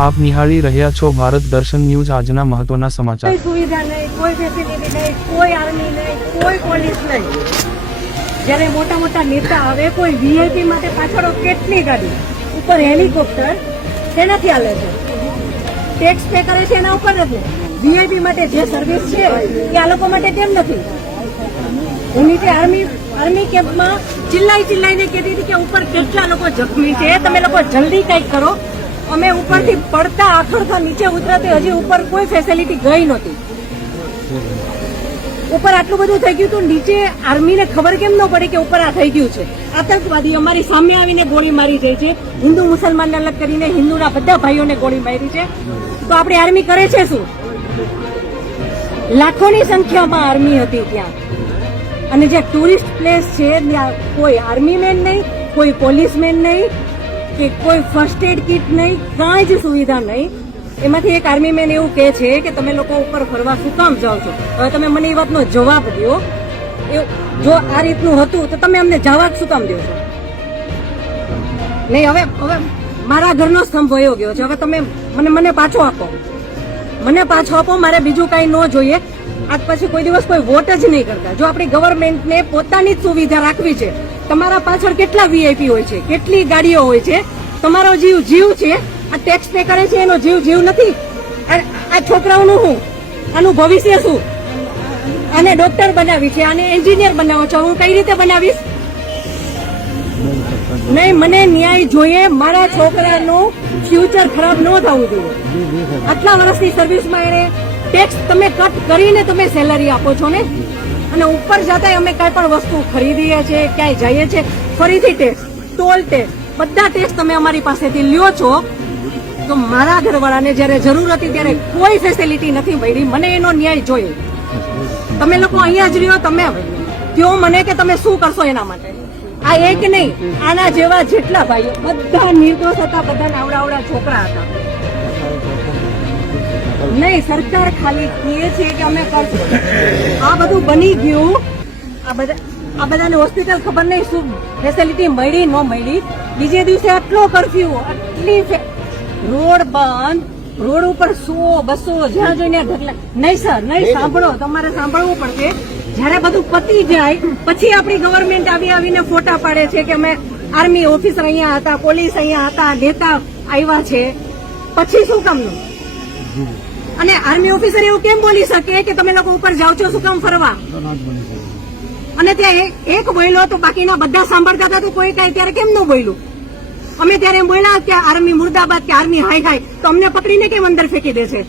આપ નિહાળી રહ્યા છો ભારત દર્શન ન્યૂઝ આજના મહત્વના સમાચાર। કોઈ સુવિધા નહીં, કોઈ ફેસિલિટી નહીં, કોઈ આર્મી નહીં, કોઈ પોલીસ નહીં। જ્યારે મોટા મોટા નેતા આવે કોઈ વીઆઈપી માટે પાછળ કેટલી ગાડી, ઉપર હેલિકોપ્ટર તેનાથી હાલે છે, ટેક્સ પે કરે છે એના ઉપર નથી। વીઆઈપી માટે જે સર્વિસ છે એ આ લોકો માટે કેમ નથી? હું નીચે આર્મી કેમ્પમાં ચિલ્લાઈને કહેતી હતી કે ઉપર કેટલા લોકો જખમી છે, તમે લોકો જલ્દી કંઈક કરો। અમે ઉપરથી પડતા આખડતા નીચે ઉતરતી હજી ઉપર કોઈ ફેસિલિટી ગઈ નહોતી। ઉપર આટલું બધું થઈ ગયું હતું, નીચે આર્મીને ખબર કેમ ન પડી કે ઉપર આ થઈ ગયું છે? આતંકવાદી અમારી સામે આવીને ગોળી મારી જાય છે, હિન્દુ મુસલમાનને અલગ કરીને હિન્દુના બધા ભાઈઓને ગોળી મારી છે। તો આપણી આર્મી કરે છે શું? લાખોની સંખ્યામાં આર્મી હતી ત્યાં, અને જે ટુરિસ્ટ પ્લેસ છે ત્યાં કોઈ આર્મી મેન નહીં, કોઈ પોલીસમેન નહીં, કે કોઈ ફર્સ્ટ એડ કિટ નહીં, કાંઈ જ સુવિધા નહીં। એમાંથી એક આર્મી મેન એવું કહે છે કે તમે લોકો ઉપર ફરવા શું કામ જાઓ છો? હવે તમે મને એ વાતનો જવાબ દો। જો આ રીતનું હતું તો તમે અમને જવા શું કામ દો છો? નહીં, હવે મારા ઘરનો સ્તંભ વયો ગયો છે, હવે તમે મને પાછો આપો, મારે બીજું કાંઈ ન જોઈએ। આજ પછી કોઈ દિવસ કોઈ વોટ જ નહીં કરતા। જો આપણી ગવર્મેન્ટને પોતાની જ સુવિધા રાખવી છે, તમારા પાછળ કેટલા વીઆઈપી હોય છે, કેટલી ગાડીઓ હોય છે, તમારો જીવ છે, આ ટેક્સ પે કરે છે એનો જીવ નથી? આ છોકરાઓનું શું, આનું ભવિષ્ય શું? આને ડોક્ટર બનાવી છે, આને એન્જિનિયર બનાવો છો, હું કઈ રીતે બનાવીશ? નહીં, મને ન્યાય જોઈએ। મારા છોકરાનું ફ્યુચર ખરાબ ન થવું જોઈએ। આટલા વર્ષની સર્વિસમાં એને ટેક્સ તમે કટ કરીને તમે સેલરી આપો છો ને, અને ઉપર જતા અમે કઈ પણ વસ્તુ ખરીદીએ છીએ, ક્યાંય જઈએ છીએ, ફરીથી ટેક્સ, ટોલ ટેક્સ, બધા ટેક્સ તમે અમારી પાસેથી લ્યો છો। તો મારા ઘરવાળાને જયારે જરૂર હતી ત્યારે કોઈ ફેસિલિટી નથી મળી। મને એનો ન્યાય જોઈએ। તમે લોકો અહીંયા જ રહ્યો, તમે કહો મને કે તમે શું કરશો એના માટે। આ એક નહીં, આના જેવા જેટલા ભાઈઓ બધા નિર્દોષ હતા, બધા આવડા છોકરા હતા। નહીં, સરકાર ખાલી કહે છે કે અમે કરશું। આ બધું બની ગયું, આ બધાને હોસ્પિટલ ખબર નહીં શું ફેસિલિટી મળી ન મળી। બીજે દિવસે આટલો કર્ફ્યુ, આટલી રોડ બંધ, રોડ ઉપર 100-200 જ્યાં જોઈને ઢગલા। નહીં સર, નહીં, સાંભળો, તમારે સાંભળવું પડશે। જયારે બધું પતી જાય પછી આપણી ગવર્મેન્ટ આવીને ફોટા પાડે છે કે અમે આર્મી ઓફિસર અહીંયા હતા, પોલીસ અહીંયા હતા, નેતા આવ્યા છે, પછી શું કામનું? અને આર્મી ઓફિસર એવું કેમ બોલી શકે કે તમે લોકો ઉપર જાઓ છો શું કામ ફરવા? અને ત્યાં એક બોલ્યો તો બાકીના બધા સાંભળતા હતા, તો કોઈ કઈ ત્યારે કેમ ન બોલ્યું? અમે ત્યારે એમ બોલ્યા કે આર્મી મુર્દાબાદ, કે આર્મી હાય હાય, તો અમને પકડીને કેમ અંદર ફેંકી દે છે?